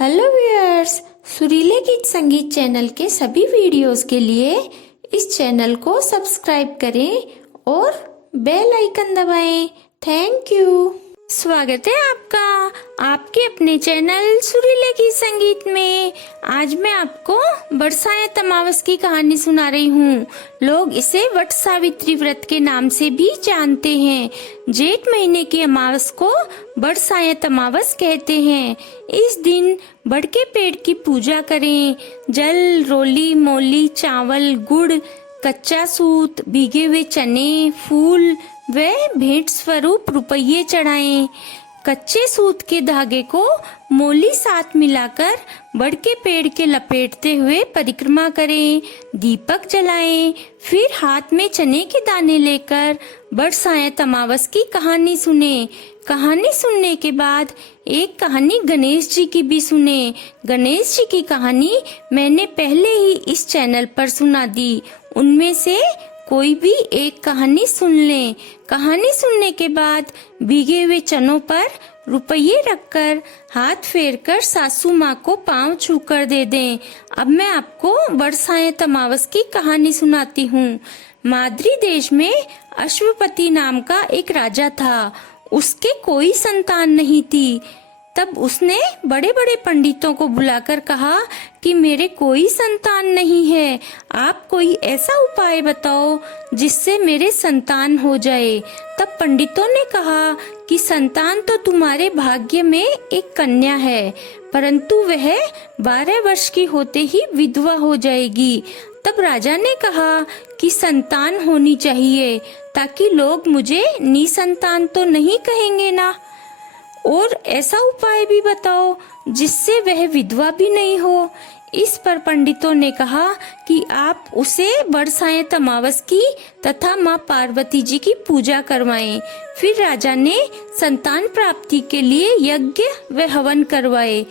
Hello viewers, सुरीले गीत संगीत channel के सभी वीडियोस के लिए इस चैनल को सब्सक्राइब करें और बेल आइकन दबाएं। Thank you. स्वागत है आपका आपके अपने चैनल सुरीले गीत संगीत में। आज मैं आपको बरसायत अमावस की कहानी सुना रही हूँ। लोग इसे वट सावित्री व्रत के नाम से भी जानते हैं। जेठ महीने की अमावस को बरसायत अमावस कहते हैं। इस दिन बड़ के पेड़ की पूजा करें। जल, रोली, मोली, चावल, गुड़, कच्चा सूत, भीगे हुए चने, फूल व भेंट स्वरूप रुपये चढ़ाएं। कच्चे सूत के धागे को मोली साथ मिलाकर बड़ के पेड़ के लपेटते हुए परिक्रमा करें। दीपक जलाएं। फिर हाथ में चने के दाने लेकर बरसायत अमावस की कहानी सुने। कहानी सुनने के बाद एक कहानी गणेश जी की भी सुने। गणेश जी की कहानी मैंने पहले ही इस चैनल पर सुना दी। उनमें से कोई भी एक कहानी सुन लें। कहानी सुनने के बाद भीगे हुए चनों पर रुपये रखकर हाथ फेरकर सासू माँ को पांव छूकर दे दें। अब मैं आपको बरसायत अमावस की कहानी सुनाती हूँ। माद्री देश में अश्वपति नाम का एक राजा था। उसके कोई संतान नहीं थी। तब उसने बड़े बड़े पंडितों को बुलाकर कहा कि मेरे कोई संतान नहीं है, आप कोई ऐसा उपाय बताओ जिससे मेरे संतान हो जाए। तब पंडितों ने कहा कि संतान तो तुम्हारे भाग्य में एक कन्या है, परंतु वह 12 वर्ष की होते ही विधवा हो जाएगी। तब राजा ने कहा कि संतान होनी चाहिए, ताकि लोग मुझे निसंतान तो नहीं कहेंगे ना। और ऐसा उपाय भी बताओ जिससे वह विधवा भी नहीं हो। इस पर पंडितों ने कहा कि आप उसे बरसायत अमावस की तथा माँ पार्वती जी की पूजा करवाएं। फिर राजा ने संतान प्राप्ति के लिए यज्ञ व हवन करवाए।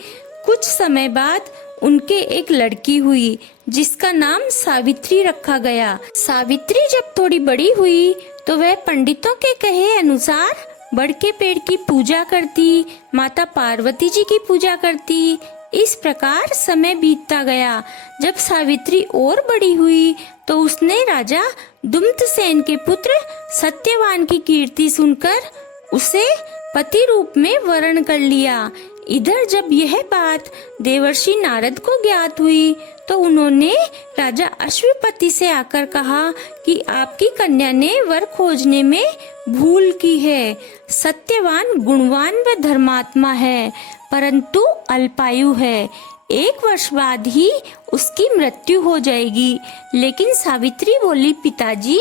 कुछ समय बाद उनके एक लड़की हुई जिसका नाम सावित्री रखा गया। सावित्री जब थोड़ी बड़ी हुई तो वह पंडितों के कहे अनुसार बड़ के पेड़ की पूजा करती, माता पार्वती जी की पूजा करती। इस प्रकार समय बीतता गया। जब सावित्री और बड़ी हुई तो उसने राजा दुम्तसेन के पुत्र सत्यवान की कीर्ति सुनकर उसे पति रूप में वरण कर लिया। इधर जब यह बात देवर्षि नारद को ज्ञात हुई तो उन्होंने राजा अश्वपति से आकर कहा कि आपकी कन्या ने वर खोजने में भूल की है। सत्यवान गुणवान व धर्मात्मा है, परंतु अल्पायु है। 1 वर्ष बाद ही उसकी मृत्यु हो जाएगी। लेकिन सावित्री बोली, पिताजी,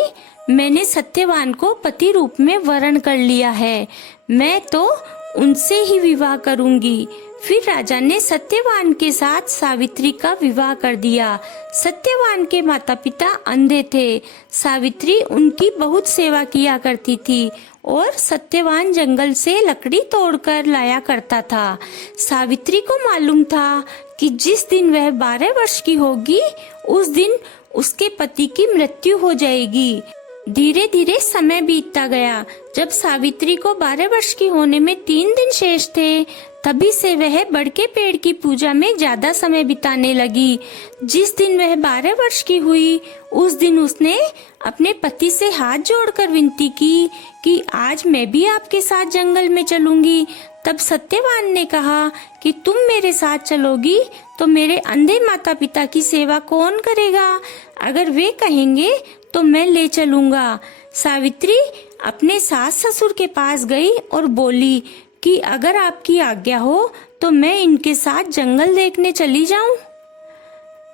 मैंने सत्यवान को पति रूप में वरण कर लिया है, मैं तो उनसे ही विवाह करूंगी। फिर राजा ने सत्यवान के साथ सावित्री का विवाह कर दिया। सत्यवान के माता पिता अंधे थे। सावित्री उनकी बहुत सेवा किया करती थी और सत्यवान जंगल से लकड़ी तोड़कर लाया करता था। सावित्री को मालूम था कि जिस दिन वह 12 वर्ष की होगी उस दिन उसके पति की मृत्यु हो जाएगी। धीरे धीरे समय बीतता गया। जब सावित्री को 12 वर्ष की होने में 3 दिन शेष थे, तभी से वह बड़ के पेड़ की पूजा में ज्यादा समय बिताने लगी। जिस दिन वह 12 वर्ष की हुई उस दिन उसने अपने पति से हाथ जोड़कर विनती की कि आज मैं भी आपके साथ जंगल में चलूंगी। तब सत्यवान ने कहा कि तुम मेरे साथ चलोगी तो मेरे अंधे माता पिता की सेवा कौन करेगा? अगर वे कहेंगे तो मैं ले चलूंगा। सावित्री अपने सास ससुर के पास गई और बोली कि अगर आपकी आज्ञा हो तो मैं इनके साथ जंगल देखने चली जाऊं।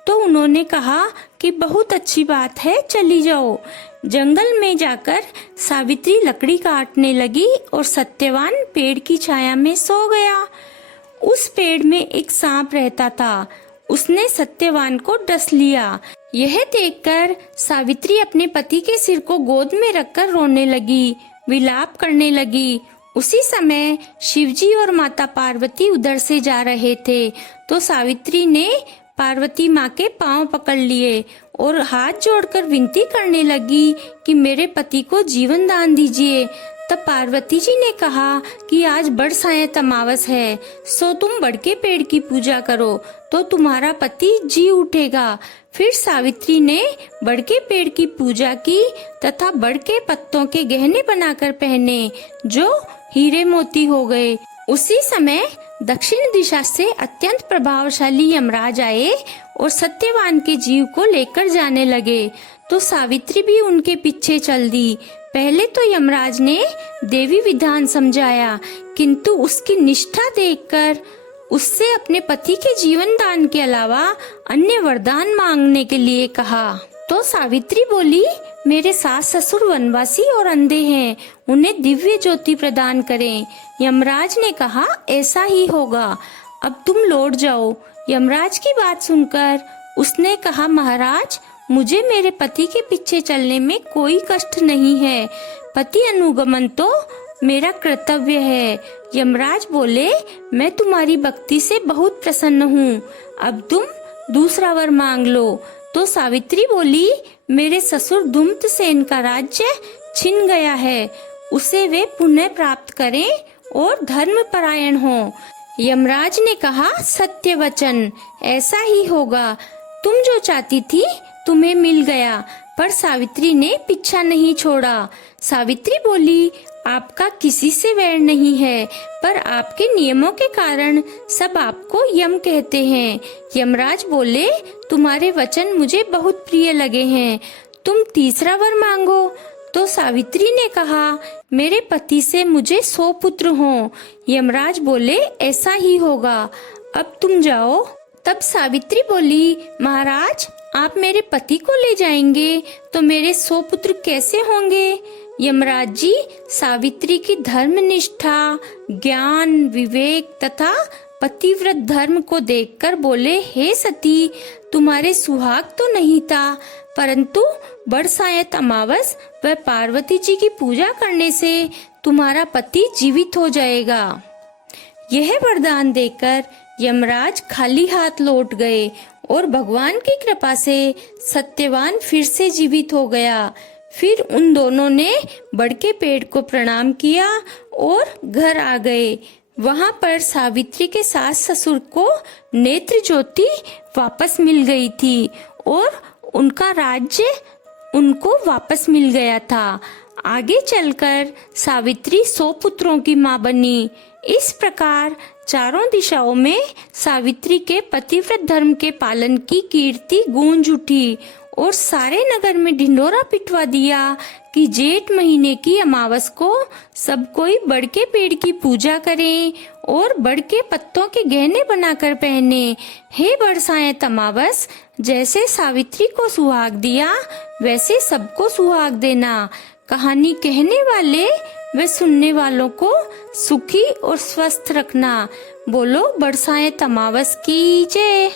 तो उन्होंने कहा कि बहुत अच्छी बात है, चली जाओ। जंगल में जाकर सावित्री लकड़ी काटने लगी और सत्यवान पेड़ की छाया में सो गया। उस पेड़ में एक सांप रहता था। उसने सत्यवान को डस लिया। यह देखकर सावित्री अपने पति के सिर को गोद में रखकर रोने लगी, विलाप करने लगी। उसी समय शिवजी और माता पार्वती उधर से जा रहे थे तो सावित्री ने पार्वती माँ के पांव पकड़ लिए और हाथ जोड़कर विनती करने लगी कि मेरे पति को जीवन दान दीजिए। तब पार्वती जी ने कहा कि आज बरसायत अमावस है, सो तुम बड़के पेड़ की पूजा करो तो तुम्हारा पति जी उठेगा। फिर सावित्री ने बड़के पेड़ की पूजा की तथा बड़के पत्तों के गहने बनाकर पहने जो हीरे मोती हो गए। उसी समय दक्षिण दिशा से अत्यंत प्रभावशाली यमराज आए और सत्यवान के जीव को लेकर जाने लगे, तो सावित्री भी उनके पीछे चल दी। पहले तो यमराज ने देवी विधान समझाया, किंतु उसकी निष्ठा देखकर उससे अपने पति के जीवन दान के अलावा अन्य वरदान मांगने के लिए कहा। तो सावित्री बोली, मेरे सास ससुर वनवासी और अंधे हैं, उन्हें दिव्य ज्योति प्रदान करें। यमराज ने कहा, ऐसा ही होगा, अब तुम लौट जाओ। यमराज की बात सुनकर उसने कहा, महाराज, मुझे मेरे पति के पीछे चलने में कोई कष्ट नहीं है, पति अनुगमन तो मेरा कर्तव्य है। यमराज बोले, मैं तुम्हारी भक्ति से बहुत प्रसन्न हूँ, अब तुम दूसरा वर मांग लो। तो सावित्री बोली, मेरे ससुर धूम्रसेन का राज्य छिन गया है, उसे वे पुनः प्राप्त करें और धर्म परायण हो। यमराज ने कहा, सत्य वचन, ऐसा ही होगा, तुम जो चाहती थी तुम्हें मिल गया। पर सावित्री ने पीछा नहीं छोड़ा। सावित्री बोली, आपका किसी से वैर नहीं है, पर आपके नियमों के कारण सब आपको यम कहते हैं। यमराज बोले, तुम्हारे वचन मुझे बहुत प्रिय लगे हैं, तुम तीसरा वर मांगो। तो सावित्री ने कहा, मेरे पति से मुझे 100 पुत्र हों। यमराज बोले, ऐसा ही होगा, अब तुम जाओ। तब सावित्री बोली, महाराज, आप मेरे पति को ले जाएंगे तो मेरे 100 पुत्र कैसे होंगे? यमराज जी सावित्री की धर्मनिष्ठा, ज्ञान, विवेक तथा पतिव्रत धर्म को देखकर बोले, हे सती, तुम्हारे सुहाग तो नहीं था, परंतु बरसायत अमावस व पार्वती जी की पूजा करने से तुम्हारा पति जीवित हो जाएगा। यह वरदान देकर यमराज खाली हाथ लौट गए और भगवान की कृपा से सत्यवान फिर से जीवित हो गया। फिर उन दोनों ने बड़के पेड़ को प्रणाम किया और घर आ गए। वहां पर सावित्री के सास ससुर को नेत्र ज्योति वापस मिल गई थी और उनका राज्य उनको वापस मिल गया था। आगे चलकर सावित्री 100 पुत्रों की मां बनी। इस प्रकार चारों दिशाओं में सावित्री के पतिव्रत धर्म के पालन की कीर्ति गूंज उठी और सारे नगर में ढिंढोरा पिटवा दिया कि जेठ महीने की अमावस को सब कोई बड़के पेड़ की पूजा करें और बड़के पत्तों के गहने बनाकर पहने। हे बरसायत अमावस, जैसे सावित्री को सुहाग दिया वैसे सबको सुहाग देना। कहानी कहने वाले वे सुनने वालों को सुखी और स्वस्थ रखना। बोलो बरसायत अमावस की जय।